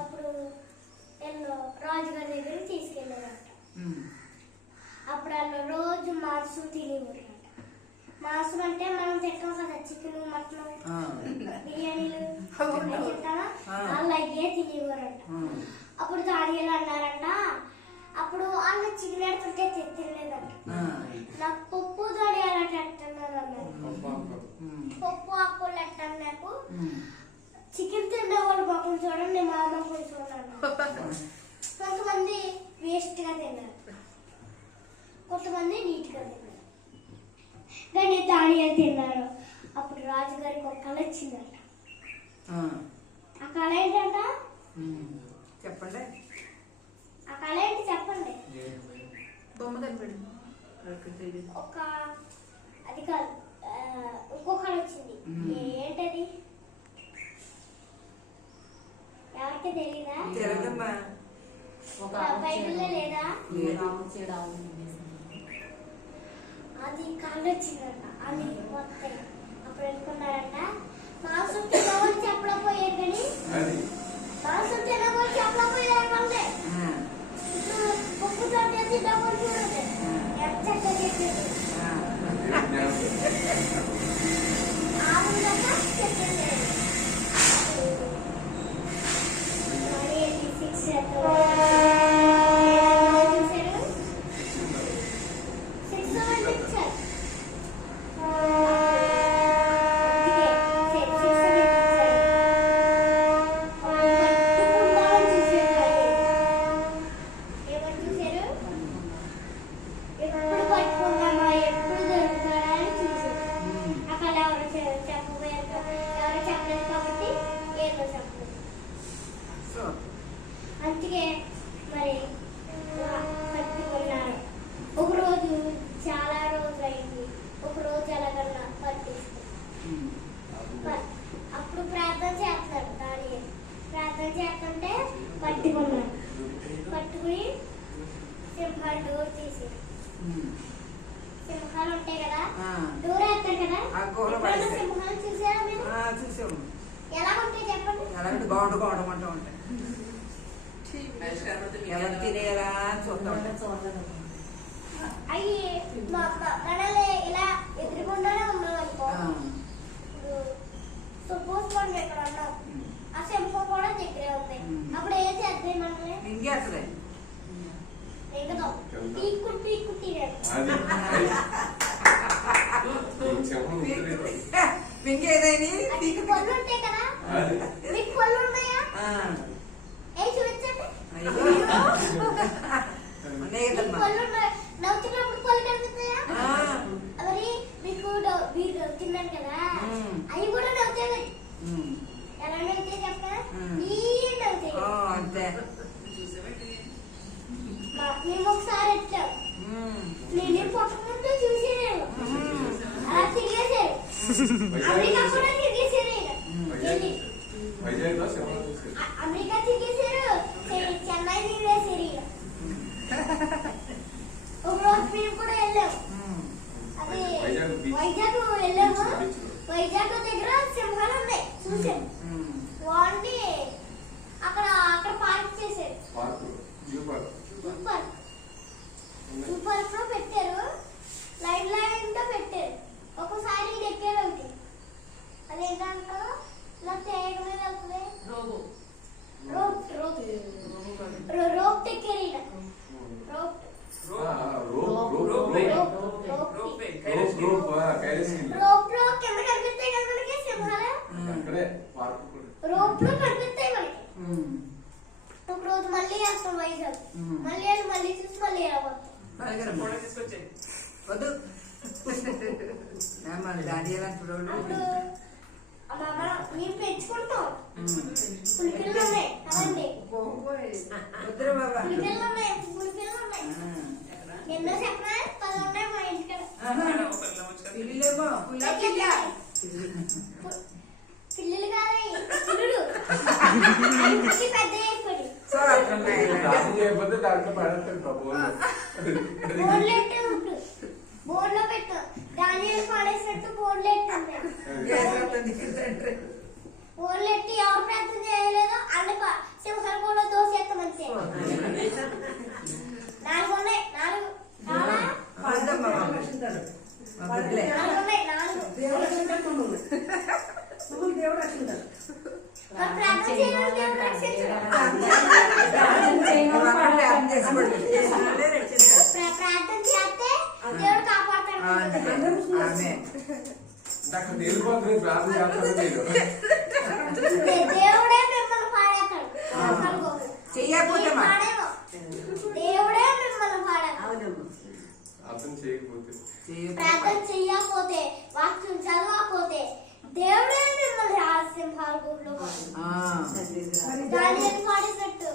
అప్పుడు రాజుగారి దగ్గరికి తీసుకెళ్ళారంట. అప్పుడు వాళ్ళు రోజు మాంసం తినేవారంట. మాంసం అంటే మనం తింటాం కదా, చికెన్, మటన్, బిర్యానీలు తింటామా, వాళ్ళు అయ్యే తినేవారంట. అప్పుడు దానియాలు అన్నారంట, అప్పుడు వాళ్ళు చికెన్ ఎడుతుంటే తినలేదంట. నాకు పప్పు దానియాలంటే ఎట్టన్నారు అన్నారు. పప్పు ఆకులు ఎట్టాను, నాకు చికెన్ తినే వాళ్ళు మొక్కలు చూడండి, మా మొక్కలు చూడండి. కొంతమంది వేస్ట్ గా తిన్నారు, కొంతమంది నీట్ గా తిన్నారు. కానీ దానియాలు తిన్నారు. అప్పుడు రాజుగారికి ఒక కళ వచ్చిందంట. ఆ కళ ఏంటంట చెప్పండి. ఆ కళ ఏంటి చెప్పండి. బొమ్మ కనపడి ఒక అది కాదు, ఇంకో కళ వచ్చింది. ఏంటది ఎవరికి తెలీదా? బైబిల్లో లేదా? అది కళ వచ్చిందంట. అది వస్తే అప్పుడు అనుకున్నారంట, మాంసం తినవాళ్ళు చెప్పలేకపోయారు, కానీ మాంసం తినవాళ్ళు చెప్పలేకపోయారు. అంటే పప్పు తోట తినవాళ్ళు చూడండి ఎంత చక్కగా చెప్పారు. ఆ విధంగా చెప్పింది. అందుకే మరి పట్టుకున్నారు. ఒక రోజు చాలా రోజులు అయింది, ఒక రోజు ఎలాగన్నా పట్టిస్తారు. అప్పుడు ప్రార్థన చేస్తారు. దాని ప్రార్థన చేస్తుంటే పట్టుకున్నారు. పట్టుకుని సింహాలు డోర్ తీసారు. సింహాలు ఉంటాయి కదా, డోర్ వేస్తారు కదా. సింహాలు చూసారా మీరు? ఎలా ఉంటాయి చెప్పండి. ఎవరు తినేరా చూస్తా అయ్యి మనల్ని ఇలా ఎదురుకుండానే ఉన్నాం అనుకో. సపోజ్ మనం ఇక్కడ ఉన్నాం, ఆ సింహం కూడా దగ్గరే ఉంది. అప్పుడు ఏం చేద్దాం? మనల్ని మింగేస్తుంది. మింగదాం, పీక్కు పీక్కు మింగేదని పళ్ళు ఉంటాయి కదా, మీకు పళ్ళు ఉన్నాయా? ఏ చూపించండి. నవ్వుతున్నప్పుడు పళ్ళు కనిపిస్తాయా? మరి మీకు మీరు నవ్వుతున్నాను కదా, అవి కూడా నవ్వుతాయి. ఎలా నవ్వుతాయి చెప్పరా? నవ్వుతాయి. మేము ఒకసారి వచ్చాం, నేను పక్కన చూసేదేమో అలా తిరిగేసారు. అమెరికా కూడా తిరిగేసారు. అమెరికా తిరిగేసారు, చెన్నై తిరిగేసారు. ఒక రోజు మేము కూడా వెళ్ళాము. అది వైజాగ్ వెళ్ళాము. వైజాగ్ దగ్గర సింహాలు ఉన్నాయి, చూసాము. వాడిని అక్కడ పార్క్ చేశారు. సూపర్ లో పెట్టారు, లైన్ లైన్ గా పెట్టారు. ఒక్కోసారి ఎక్కారు. అదేంటంటే ఇలా తేగ మీద వెళ్తుంది. రోప్ ఎక్కారు. రోప్ లో కింద కనిపిస్తాయి కదా మనకి సింహాలు. రోప్ లో కనిపిస్తాయి మనకి. ఒక రోజు మళ్ళీ వేస్తాం వైజాగ్. మళ్ళీ చూసి మళ్ళీ మేము పెంచుకుంటాం. పులిపిల్లలు ఉన్నాయి కదండి, పులిపిల్లలు ఉన్నాయి. ఎన్నో చెప్పనా? 10 ఉన్నాయి మా ఇంటికాడ. పిల్లలు కాదు, పిల్లలు పెద్ద అయిపోయి బోర్డులో పెట్టు. దానియాలు పాడేసినట్టు బోర్డులో బోర్డులు ఎట్టి ఎవరు ప్రార్థన చేయలేదో అన్న సింహం చేయడం దేవుడు రక్షించడు. ప్రార్థన చేసుకోండి. ప్రార్థన చేస్తే దేవుడు కాపాడతాడు. ఆమేన్. అక్కడ తేలిపోతుంది ప్రార్థన చేస్తాను నేను. దేవుడే మిమ్మల్ని పాడేస్తాడు. చెయ్యకపోతే మా పాడేమో. దేవుడే మిమ్మల్ని పాడేస్తాడు. అర్థం చేయకపోతే ప్రార్థన చెయ్యకపోతే, వాక్యం చదవకపోతే దేవుడే మిమ్మల్ని సింహాల గుడిలో దానిని పాడేటట్టు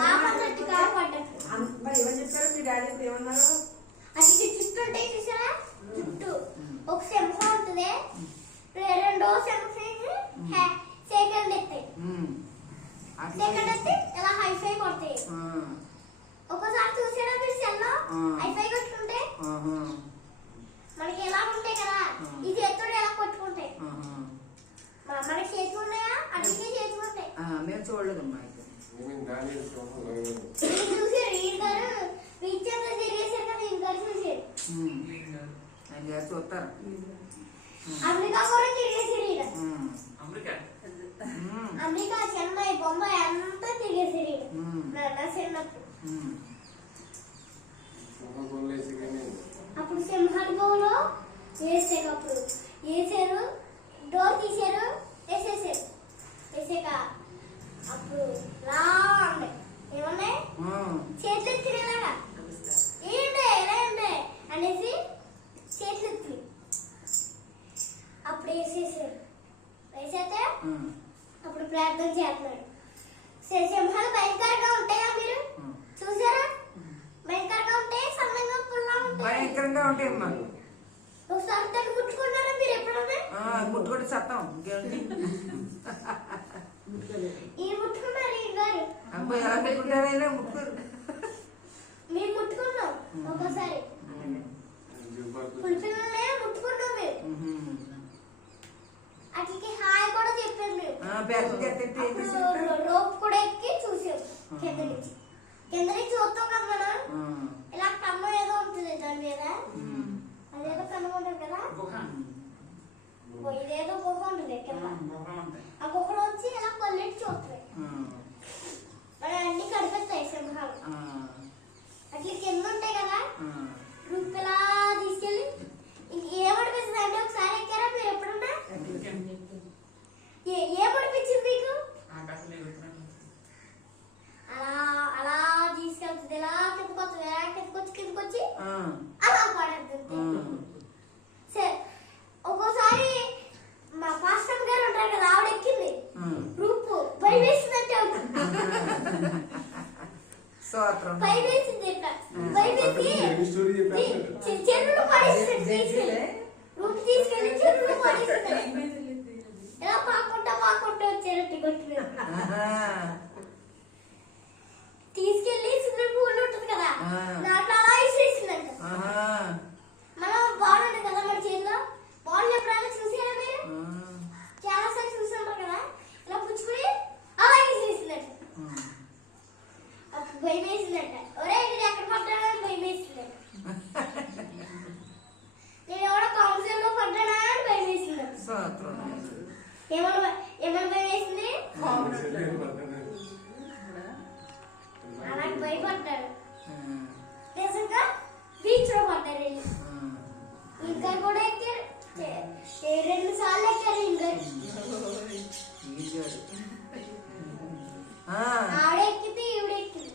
కాపాడినట్టు కాపాడట్టు. మరి ఏమని చెప్పారు మీ డాడీ ఏమన్నారు? అది చుట్టూ ఉంటాయి చూసారా, చుట్టూ ఒక సింహం ఉంటుంది, రెండో సింహం సెకండ్ ఎత్తాయి, సెకండ్ ఎత్తి ఇలా హైఫై కొడతాయి. ఒకసారి చూసారా మీరు సెల్లో హైఫై కొట్టుకుంటే మనకి ఎలా ఉంటాయి కదా, ఈ చేతుడు ఎలా కొట్టుకుంటాయి. మనకి చేతులు ఉన్నాయా, అన్నిటికీ చేతులు ఉంటాయి. మేము చూడలేదమ్మా అయితే. నేను దాని చూసారు ఈ గారు విచ్చేత తిరిగేసారు కదా, ఈ గారు చూసారు ఆయన గారు చూస్తారు. అమెరికా కూడా తిరిగేసారు ఈయన. అమెరికా అమెరికా, చెన్నై, బొంబాయి అంతా తిరిగేసారు ఈయన నా చిన్నప్పుడు. వేసి కానీ అప్పుడు సింహానుభవంలో వేసేటప్పుడు వేసారు, డోర్ తీసారు, వేసేసారు. వేసాక అప్పుడు లా ఉన్నాయి, ఏమన్నాయి చేతులు ఎత్తిరేలాగా ఏంటి ఎలా ఉండే అనేసి చేతులు ఎత్తి అప్పుడు వేసేసారు. వేసేస్తే అప్పుడు ప్రార్థన చేస్తున్నాడు. సింహాలు భయంకరంగా ఉంటాయా మీరు చూసారా? భయంకరంగా ఉంటాయి, సన్నంగా పుల్లా ఉంటాయి. భయంకరంగా ఉంటాయమ్మా. ఒకసారి దాన్ని ముట్టుకున్నారా మీరు ఎప్పుడన్నా? ముట్టుకుంటే సత్తం ఇంకేంటి. ఈ ముట్టుకున్నారు ఈ గారు, అబ్బాయి ఎలా పెట్టుకుంటారైనా ముట్టుకోరు. మేము ముట్టుకున్నాం ఒకసారి, పులిపిల్లలే ముట్టుకున్నాం మేము. అట్లకి హాయ్ కూడా చెప్పారు మేము. అప్పుడు రోప్ కూడా ఎక్కి చూసాం కింద నుంచి. కింద నుంచి చూస్తాం కదా మనం, ఇలా కన్ను ఏదో ఉంటుంది దాని మీద, అదేదో కన్ను ఉంటుంది కదా, ఇదేదో గుహ ఉంటుంది కింద. ఆ గుహలో వచ్చి ఇలా కొల్లెట్టి చూస్తాయి, మరి అన్ని కనిపిస్తాయి సింహాలు. అట్లా కింద ఉంటాయి కదా, రూప్ ఇలా తీసుకెళ్ళి ఏమనిపిస్తుంది అంటే, ఒకసారి ఎక్కారా మీరు ఎప్పుడన్నా? ఏమనిపించింది మీకు? అలా అలా తీసుకెళ్తుంది, ఇలా కిందకొచ్చి ఎలా కిందకొచ్చి అలా పడేస్తుంది. సరే ఒక్కోసారి మా పాస్టర్ గారు ఉంటారు కదా, ఆవిడ ఎక్కింది రూపు, భయం వేసిందంటే భయం వేసింది, భయం వేసి చెరువులో పడేసింది, రూపు తీసుకెళ్ళి చెరువులో పడేసింది. ఇలా పాకుంటా వచ్చారంటే కొట్టి తీసుకెళ్ళి స్విమ్మింగ్ పూల్ ఉంటుంది కదా, దాంట్లో అలా ఇసేసిందంట. మనం బాల్ ఉంటుంది కదా మన చేతిలో, బాల్ ఎప్పుడైనా చూసారా మీరు? చాలా సార్లు చూస్తుంటారు కదా, ఇలా పుచ్చుకుని అలా ఇసేసిందంట. అప్పుడు భయం వేసిందంట, ఒరే ఇది ఎక్కడ పడ్డానా అని భయం వేసిందంట. నేను ఎవడో కౌన్సిల్ లో పడ్డానా అని భయం వేసిందంట. ఏమన్నా భయం వేసింది? అలాంటి భయపడ్డాడు. నిజంగా బీచ్ లో పడ్డారు వెళ్ళి. ఇంకా కూడా ఎక్కారు, 2 సార్లు ఎక్కారు. ఇంకా ఆవిడ ఎక్కితే ఈవిడ ఎక్కింది,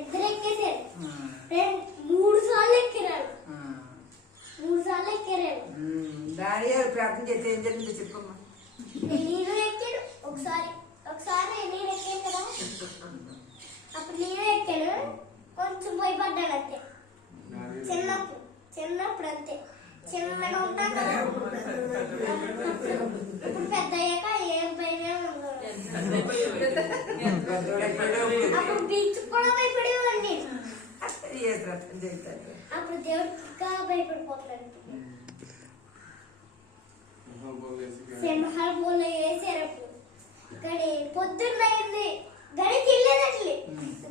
ఇద్దరు ఎక్కేసారు. 3 సార్లు ఎక్కిరారు, 3 సార్లు ఎక్కారు. దాని ప్రార్థన చేస్తే ఏం జరిగిందో చెప్పమ్మా. నేను ఎక్కాను ఒకసారి నేను ఎక్కాను కదా, అప్పుడు నేను ఎక్కాను, కొంచెం భయపడ్డాను అంతే. చిన్నప్పుడు అంతే, చిన్నగా ఉంటాం కదా. ఇప్పుడు పెద్ద అయ్యాక ఏం భయమే ఉండదు. అప్పుడు బీచ్ కూడా భయపడేవాడిని. అప్పుడు దేవుడిగా భయపడిపోతాడు. సింహాల పూలు వేసేటప్పుడు గడి పొద్దున్న అయింది, గడికి వెళ్ళేదట్లే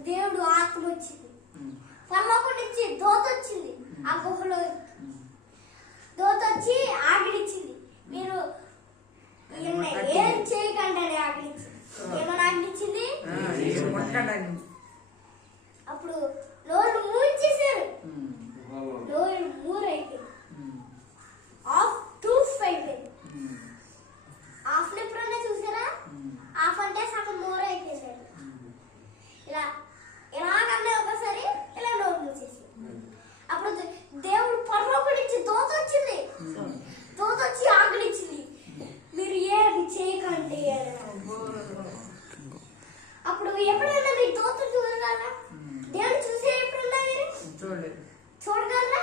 దేవుడు ఆత్మ వచ్చింది, పరలోకం నుంచి దోత వచ్చింది. ఆ గుహలో దోత వచ్చి ఆగిడిచ్చింది. మీరు ఏం చేయకండి ఆజ్ఞించింది. ఏమని ఆజ్ఞించింది? అప్పుడు నోరు మూయించేశారు. నోరు మూరైపోయింది. ఆఫ్ టూఫ్ అయిపోయింది. ఆఫ్ ఎప్పుడన్నా చూసారా? ఆఫ్ అంటే సగం నోరు అయిపోయింది. ఇలా ఎలాగన్నా ఒకసారి ఇలా నోరు మూసేసి అప్పుడు దేవుడు పరలోకం నుంచి దూత వచ్చింది. దూత వచ్చి ఆజ్ఞించింది, మీరు ఏమి చేయకండి అని. అప్పుడు ఎప్పుడన్నా మీరు దూత చూడగలరా? దేవుడు చూసే ఎప్పుడన్నా మీరు చూడగలరా?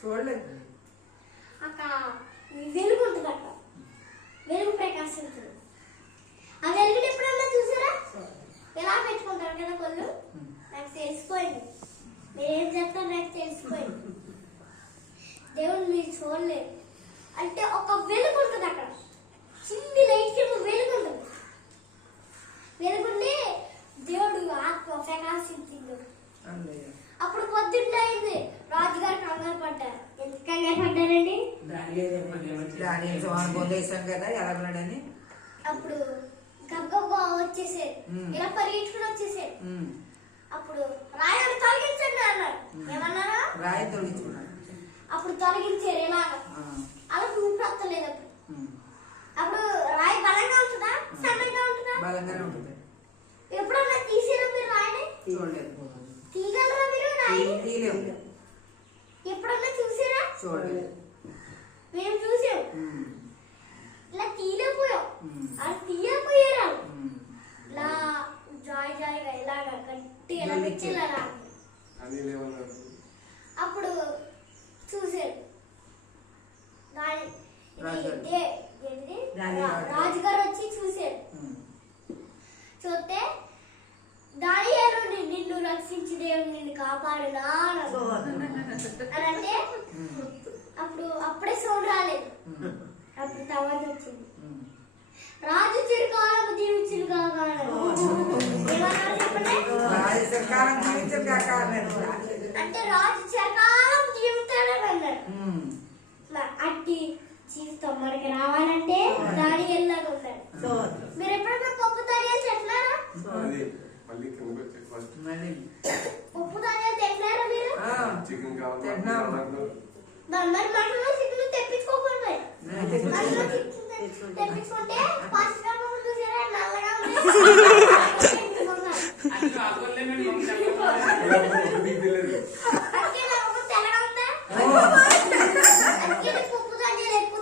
చూడలేదు. అక్కడ వెలుగు ఉంటుంది. అక్కడ వెలుగు ప్రకాశించదు. ఆ వెలుగుని ఎప్పుడన్నా చూసారా? ఎలా పెట్టుకుంటారు కదా కొళ్ళు. నాకు తెలిసిపోయింది మీరేం చేస్తారు, నాకు తెలిసిపోయింది. దేవుడు మీరు చూడలేదు అంటే ఒక వెలుగు ఉంటుంది. అక్కడ చిన్ని లైట్ వెలుగు ఉంటుంది. వెలుగుండి దేవుడు ఆత్మ ప్రకాశించింది. అప్పుడు పొద్దున్న అయింది. రాజుగారు కంగారు పడ్డారు. ఎందుకు కంగారు పడ్డారండి? పొందేశాం కదా ఎలా ఉన్నాడని. అప్పుడు గబ్బగా వచ్చేసారు. ఇలా పరిగెట్టుకుని వచ్చేసారు. అప్పుడు రాయని తొలగించండి అన్నారు. ఏమన్నారా? రాయి తొలగించుకున్నాడు. అప్పుడు తొలగించారు. ఇలాగ అలా చూపెత్తలేదు. అప్పుడు రాయి బలంగా ఉంటుందా, సన్నగా ఉంటుందా? బలంగానే ఉంటుంది. ఎప్పుడన్నా తీసారా మీరు రాయిని? చూడలేదు. తీయగలరా మీరు రాయిని? తీయలేము. ఎప్పుడన్నా చూసారా? చూడలేదు. మేము చూసాం. ఇలా తీయలేకపోయాం. అది తీయకపోయారా? ఇలా జాయ్ జాయిగా ఇలాగా గట్టి ఇలా తెచ్చేలారా. అప్పుడు చూసారు. రాజుగారు వచ్చి చూసారు. చూస్తే దానియేలు నిన్ను రక్షించి దేవుడు నిన్ను కాపాడునా అని అంటే అప్పుడే సౌండ్ రాలేదు. అప్పుడు తర్వాత వచ్చింది. రాజు చిరకాలం జీవించును కాక ఏమన్నారు చెప్పండి? అంటే రాజు చిరకాలం జీవితాడని అన్నాడు. అట్టి జీవితం మనకి రావాలంటే దానియేలులాగా ఉన్నాడు. మీరు ఎప్పుడైనా పప్పు దానియేలు తింటున్నారా? పప్పు దానియేలు తింటున్నారా మీరు? మరి మటన్లో చికెన్ తెప్పించుకోకూడదు. తెప్పించుకుంటే పసుగా చూసారా నల్లగా తెల్లగా ఉందా? పప్పు దానియాలు ఎక్కువ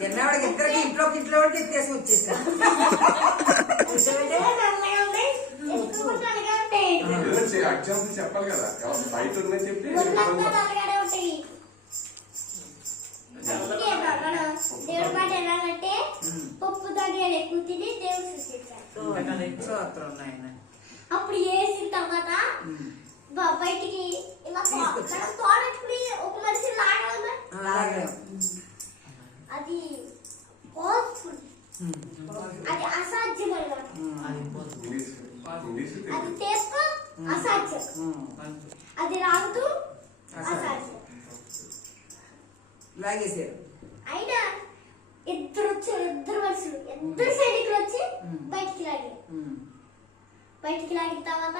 తిన్నవాడికి ఇద్దరికి ఇంట్లో ఎత్తేసి వచ్చేసా. చెప్పాలి కదా బయట ఉన్నాయి చెప్పి దేవుడి మాట ఎలాగంటే పప్పు ధాన్యాలు ఎక్కువ తిని దేవుడు సృష్టించాడు. అప్పుడు వేసిన తర్వాత బయటికి ఇలా తోడెట్టుకుని ఒక మనిషి లాగా అది అది అసాధ్యం అన్నమాట. అది చేసుకో అసాధ్యం, అది రాదు అసాధ్యం. లాగేసారు. అయినా ఇద్దరు వచ్చారు. ఇద్దరు సైనికులు వచ్చి బయటికి లాగిన తర్వాత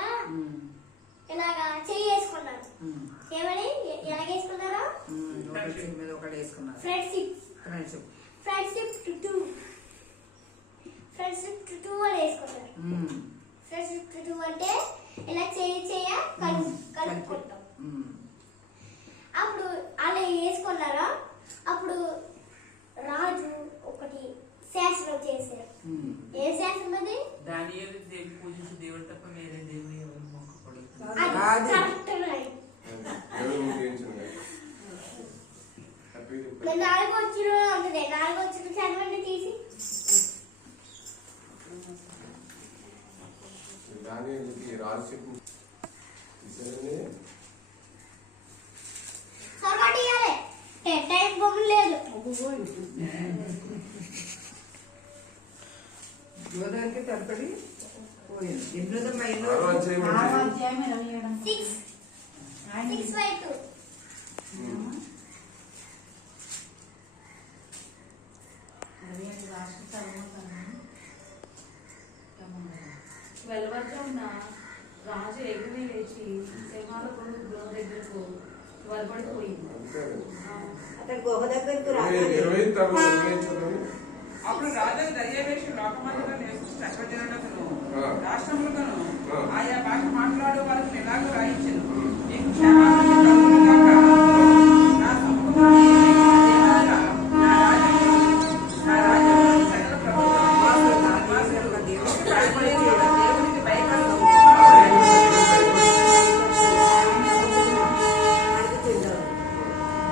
ఇలాగా చెయ్యి వేసుకున్నారు. ఏమని ఎలాగేసుకున్నారో ఫ్రెండ్షిప్ టు అని వేసుకున్నారు. ఫ్రెండ్షిప్ టు అంటే ఇలా చెయ్య కలుపుకుంటాం. అప్పుడు అలా వేసుకున్నారా. అప్పుడు రాజు ఒకటి శాస్త్రం చేశారు. ఏ శాస్త్రం అది? దేవుడు తప్ప వేరే దేవుడు ఎవరు మొక్కకూడదు. నాలుగు వచ్చిన ఉంటుంది. నాలుగు వచ్చిన చదవండి తీసి. టైం బొమ్మ లేదు. గోదావరికి తరపడి పోయింది. ఎన్నోదమ్మా ఎన్నో 6/2 వెలువరజామున రాజు ఎగుని లేచి సింహాలకు గృహ దగ్గరకు వరబడిపోయింది. అక్కడ గుహ దగ్గరకు ఇరవై తర్వాత నిర్ణయించదని అప్పుడు రాజు దర్యావేషు లోకమందుగా నివసించిన సర్వజనులకును ఆ. రాష్ట్రములకును ఆ. ఆయా భాష మాట్లాడే వారికి ఎలాగో రాయించను. నీకు క్షేమాభివృద్ధి కలుగును గాక. నా సముఖమున దేవతల, నా రాజ్యములోని సకల ప్రభుత్వములు దేవునికి భయకరము.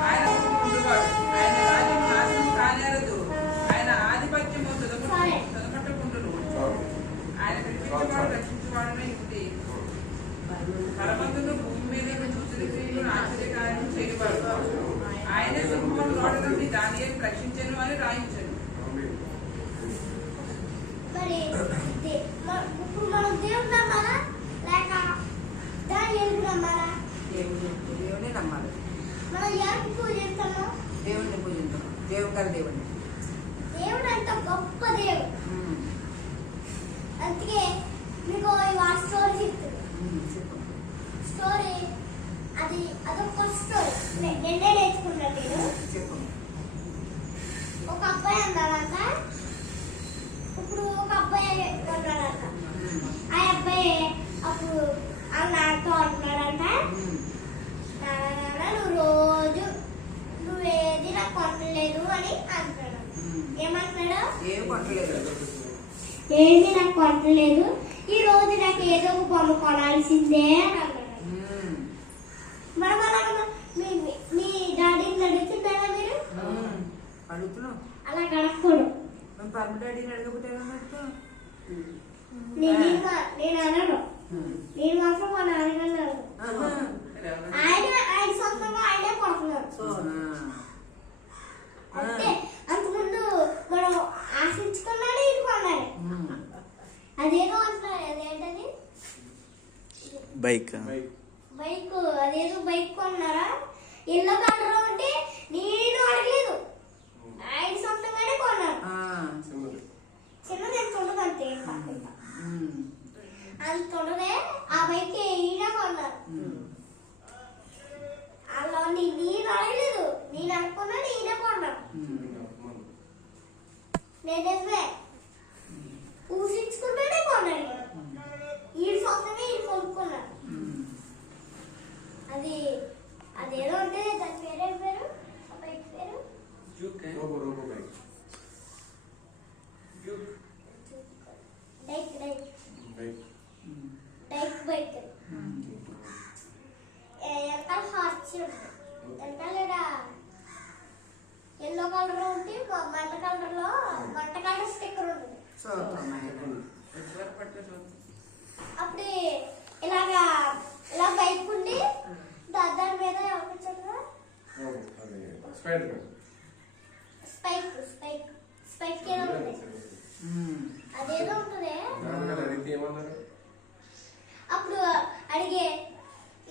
ఆయన ఉండేవాడు. ఆయన రాజ్యము నాశనం కానేరదు. ఆయన ఆధిపత్యము తుదముట్టుకుంటును. ఆయన రక్షించేవాడు రక్షించేవాడునే ఉంది. పరమంతుడు భూమి మీద సూచనక్రియలు ఆశ్చర్యకార్యము చేయవాడు. ఆయన సింహం నోట నుండి దానియేలు రక్షించెను అని రాయించను. మరి ఇప్పుడు మనం దేవుడు నమ్మాలా లేక దానియేలుని నమ్మాలా? దేవుని నమ్మాలి. మనం ఎవరికి పూజిస్తున్నాం? దేవుడిని పూజించాం. దేవుడు దేవుడిని. దేవుడు అంత గొప్ప దేవుడు. అందుకే మీకు ఈ స్టోరీ చెప్తాను. స్టోరీ అదొక స్టోరీ. నిన్నే నేర్చుకున్నాను నేను. ఒక అబ్బాయి అన్నాడంట. ఇప్పుడు ఒక అబ్బాయి ఉన్నాడంట. ఆ అబ్బాయి అప్పుడు ఆ నాన్నతో అంటున్నాడంట, నువ్వు రోజు నువ్వేది నాకు కొట్టలేదు అని అంటున్నాడు. ఏమంటున్నాడు? ఏం కొట్టలేదు. ఏది నాకు కొట్టలేదు, ఈ రోజు నాకు ఏదో ఒక బొమ్మ కొనాల్సిందే అని అన్నాడు. మనం అలాగ మీ డాడీని అడుగుతున్నారా మీరు? అడుగుతున్నాం. అలా గడపకూడదు. మేము పరమ డాడీని అడగకపోతే ఏమన్నట్టు? నేను అనను. నేను మాత్రం మా నాన్నగారిని అనను. ఆయన సొంతంగా ఆయనే కొడుతున్నాడు. అంటే అంతకుముందు మనం ఆశించుకున్నాడు, ఇది కొన్నాడు. అదేదో అంటున్నారు, అదేంటది బైక్ బైక్, అదేదో బైక్ కొన్నారా? ఇళ్ళ కట్టరా అంటే నేను అడగలేదు, ఆయన సొంతంగానే కొన్నాడు. చిన్నది ఎంత ఉండదు, అంతే అంత ఉండదే. ఆ బైక్ ఈయన కొన్నారు. అలా నేను అడగలేదు, నేను అనుకున్నాను, ఈయన కొన్నాడు. నేనే ఊహించుకుంటూనే కొన్నాను. ఈ సొంతంగా ఈయన కొనుక్కున్నాడు. అదేదో ఉంటే దాని పేరేం పేరు? ఆ బైక్ పేరు డైక్ డైక్ డైక్ బైక్. వెనకాల హార్చ్ ఉంటుంది. వెనకాల ఎల్లో కలర్ ఉంటే మంట కలర్ స్టిక్కర్ ఉంటుంది. అప్పుడు ఇలా బైక్ ఉండి దాని మీద స్పైక్ ఏదో ఉంటుంది. అదేదో ఉంటుంది. అప్పుడు అడిగే,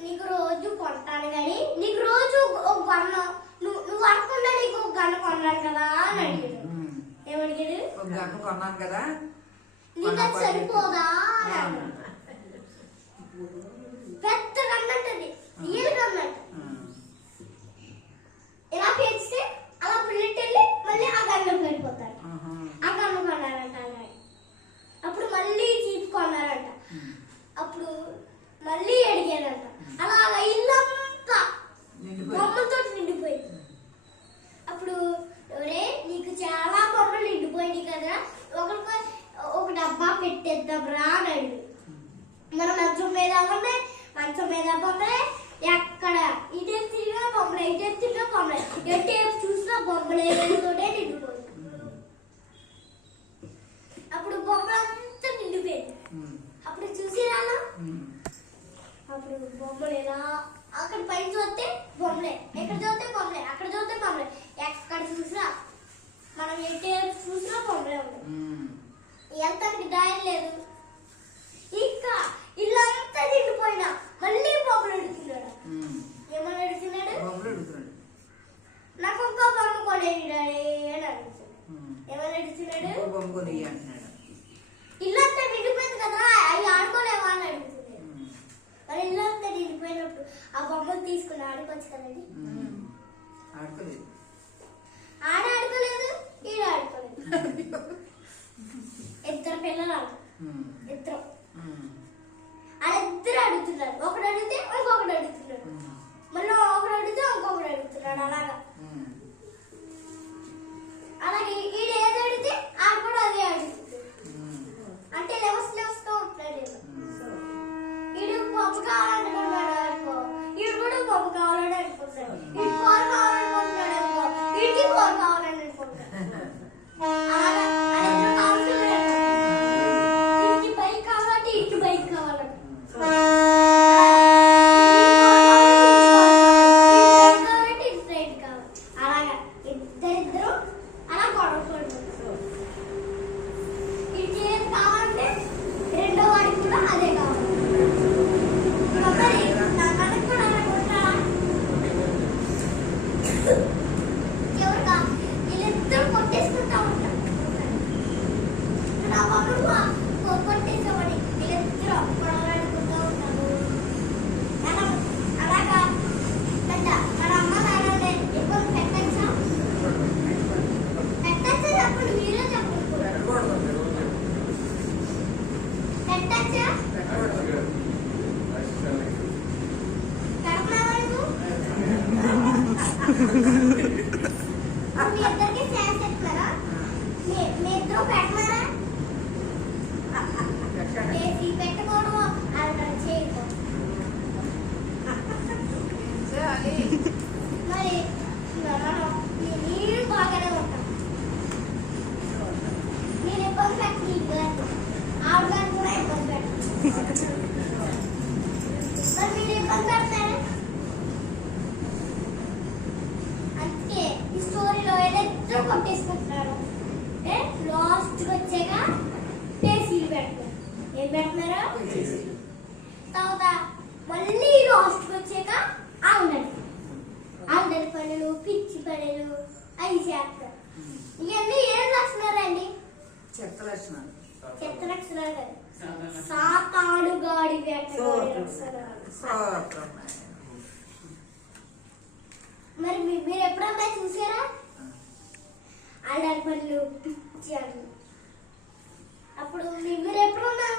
నీకు రోజు కొంటాను కానీ నీకు రోజు ఒక గన్న, నువ్వు అనుకున్నా నీకు ఒక గన్న కొన్నాను కదా అని అడిగాడు. ఏమడిగాడు? ఒక గంట కొన్నాను కదా, నీకు అది సరిపోదా అని అన్నాడు. పెద్ద గన్న అంటది, రియల్ గన్న అంట. ఇలా పేస్తే అలా బుల్లెట్ వెళ్ళి మళ్ళీ ఆ గన్లోకి వెళ్ళిపోతారు. ఆ గన్ను కొన్నారంట. అప్పుడు మళ్ళీ చీప్ కొన్నారంట. అప్పుడు మళ్ళీ అడిగారంట. అలా ఇల్లంతా బొమ్మలతో నిండిపోయింది. అప్పుడు ఎవరే, నీకు చాలా బొమ్మలు నిండిపోయింది కదా, ఒక డబ్బా పెట్టేద్దాం రా అని అడిగి. మన మంచం మీద ఉన్నాయి, మంచం మీద బొమ్మలే, ఎక్కడ ఇటే తిరిగా బొమ్మలే, ఇటే తిరిగా బొమ్మలే, ఎటే చూసినా బొమ్మలేతోనే నిండిపోయింది. అప్పుడు బొమ్మలంతా నిండిపోయింది. అప్పుడు చూసి రాలా, అప్పుడు బొమ్మలు ఎలా అక్కడ పైన చూస్తే బొమ్మలే, ఎక్కడ చూస్తే బొమ్మలే, అక్కడ చూస్తే బొమ్మలే, ఎక్కడ చూసినా మనం ఎటే చూసినా బొమ్మలే ఉన్నాయి. ఎంత దాయం లేదు. ఇంకా ఇల్లంతా నిండిపోయినా మళ్ళీ బొమ్మలు అడుగుతున్నాడు. ఏమని అడుగుతున్నాడు? డాడీ అని అడుగుతున్నాడు. ఏమని అడుగుతున్నాడు? బొమ్మ కొని అంటున్నాడు. ఇల్లు అంతా నిండిపోయింది కదా, అవి ఆడుకోలేవా అని అడుగుతున్నాడు. మరి ఇల్లు అంతా నిండిపోయినప్పుడు ఆ బొమ్మలు తీసుకుని ఆడుకోవచ్చు కదండి. ఆడుకోలేదు. ఆడుకోలేదు, ఈడు ఆడుకోలేదు. ఇద్దరు పిల్లలు, ఇద్దరు వాళ్ళిద్దరు అడుగుతున్నారు. ఒకడు అడిగితే ఇంకొకటి అడుగుతున్నాడు, మళ్ళీ ఒకడు అడిగితే ఇంకొకటి అడుగుతున్నాడు. అలాగే ఈడు ఏది అడిగితే ఆడు కూడా అదే అడుగుతుంది. అంటే లెవెస్గా ఉంటున్నాడు. ఈడు పప్పు కావాలనుకున్నాడు అనుకో, ఈడు కూడా పప్పు కావాలని అనుకుంటాడు. ఈడు కూర కావాలనుకుంటున్నాడు అనుకో, ఈడికి కూర కావాలని అనుకుంటాడు. అలాగా వాళ్ళిద్దరు కావాల్సింది. ఈడికి బైక్ కావాలంటే ఈడికి బైక్ కావాలంటే మీ ఇద్దరికి ఛాన్స్ ఇస్తారా? మీ ఇద్దరు పెట్టమరా? పెట్టకూడదు, అలా చేయకూడదు. మరి మీరు బాగానే ఉంటాం. మీరు ఇబ్బంది పెట్టి ఆవిడ గారు కూడా ఇబ్బంది పెట్టండి. మరి మీరు ఇబ్బంది పెడతారా? అందుకే ఈ స్టోరీలో ఏదైతే కొట్టేసుకుంటున్నారు, లాస్ట్ వచ్చాక పేసీలు పెడతారు. ఏం పెడుతున్నారా? తర్వాత మళ్ళీ లాస్ట్ వచ్చాక ఆవుండని పనులు, పిచ్చి పనులు అవి చేస్తారు. ఇవన్నీ ఏం లక్షణాలండి? చెత్త లక్షణాలు. చెత్త లక్షణాలు కాదు, సాతాను గాడి వేటగాడి లక్షణాలు. మరి మీరు ఎప్పుడన్నా చూసారా? అల్లరి పనులు, పిచ్చి అని. అప్పుడు మీరు ఎప్పుడున్నా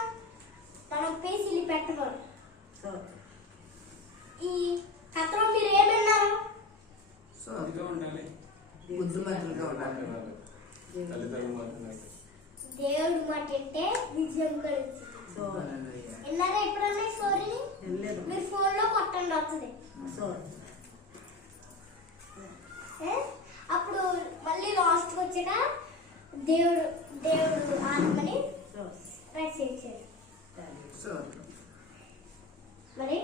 మనం పేసీలు పెట్టకూడదు. ఈ కథలో మీరు ఏమన్నారు? బుద్ధిమంతులుగా ఉండాలి. దేవుడు మాట అంటే విజయం కలుగుతుంది. విన్నారా ఎప్పుడన్నా ఈ స్టోరీని? మీరు ఫోన్ లో కొట్టండి, వస్తుంది. అప్పుడు మళ్ళీ లాస్ట్ వచ్చాక దేవుడు ఆత్మని రక్షించాడు. మరి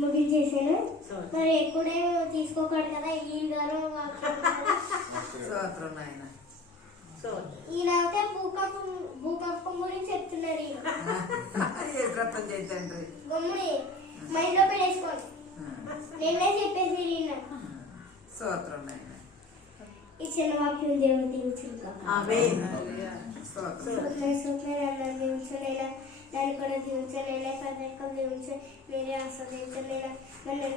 ముగించేసాను. మరి ఎక్కువే తీసుకోకూడదు కదా ఈ గారు. ఈయన అయితే భూకంపం గురించి చెప్తున్నారు. గమ్ముని మైండ్ లో పెట్టేసుకోండి, నేనే చెప్పేసి ఈయన. ఈ చిన్న వాక్యం దేవుడు దీవించుగా. దాన్ని కూడా దీవించలేనా, పథకం దీవించలేనా, మీరే ఆస్వాదించలేనా, నన్ను